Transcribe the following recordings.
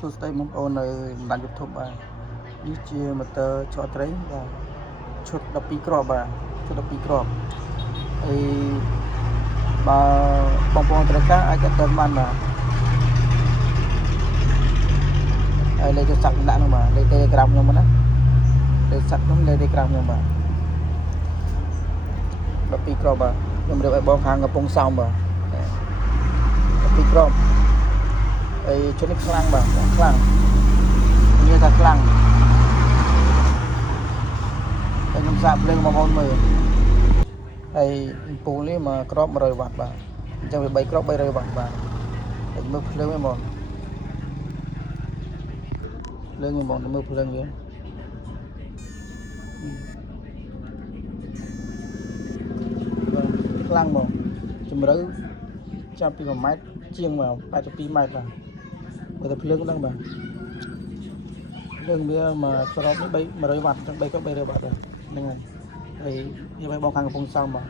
សួស្តីបងប្អូននៅបណ្ដាញ YouTube បាទនេះជាម៉ូទ័រឆក់ត្រីបាទឈុត12គ្រាប់បាទឈុត12គ្រាប់ហើយបើបងប្អូនត្រូវការអាចទៅបានបាទហើយលេខទូរស័ព្ទដាក់នោះបាទលេខ Telegram ខ្ញុំណាលេខសាក់ខ្ញុំលេខ Telegram ខ្ញុំបាទ12គ្រាប់បាទខ្ញុំរៀបឲ្យបងខាងកំពង់សោមបាទ12គ្រាប់ហើយឈុតនេះខ្លាំងបាទខ្លាំងមានថាខ្លាំងតែខ្ញុំសាកភ្លើងបងប្អូនមើលហើយពូលនេះមកគ្រាប់100វ៉ាត់បាទអញ្ចឹងវា3គ្រាប់300វ៉ាត់បាទតែមើលភ្លើងវិញបងភ្លើងវិញបងមើលភ្លើងវាខ្លាំងបងជម្រៅចាប់ពី1ម៉ែត្រជាងមក82ម៉ែត្របាទបើតែភ្លើងហ្នឹងបាទភ្លើងវាមកគ្រាប់នេះ100វ៉ាត់ទាំង3គ្រាប់300វ៉ាត់ហ្នឹងហើយហើយវាឲ្យបងខាងកំពង់សោមបាទ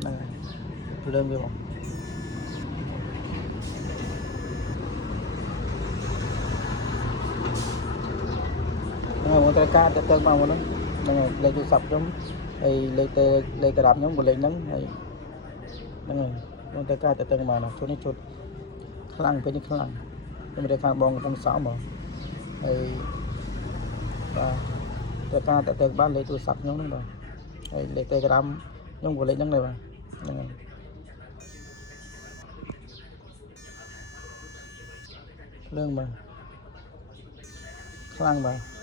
ហ្នឹងហើយភ្លើងវាបងហ្នឹងហើយបងត្រូវការទៅមកហ្នឹងហ្នឹងហើយលេខទូរស័ព្ទខ្ញុំហើយលេខក្រាបខ្ញុំក៏លេខហ្នឹងហើយហ្នឹងហើយបងត្រូវការទៅមកណាឈុតនេះឈុតខ្លាំងពេលនេះខ្លាំងខ្ញុំរៀបខាងបងកំពង់សោមបងហើយបាទត្រូវការទៅបានលេខទូរស័ព្ទខ្ញុំហ្នឹងបាទហើយលេខ Telegram ខ្ញុំក៏លេខហ្នឹងដែរបាទហ្នឹងហើយភ្លើងបាទខ្លាំងបាទ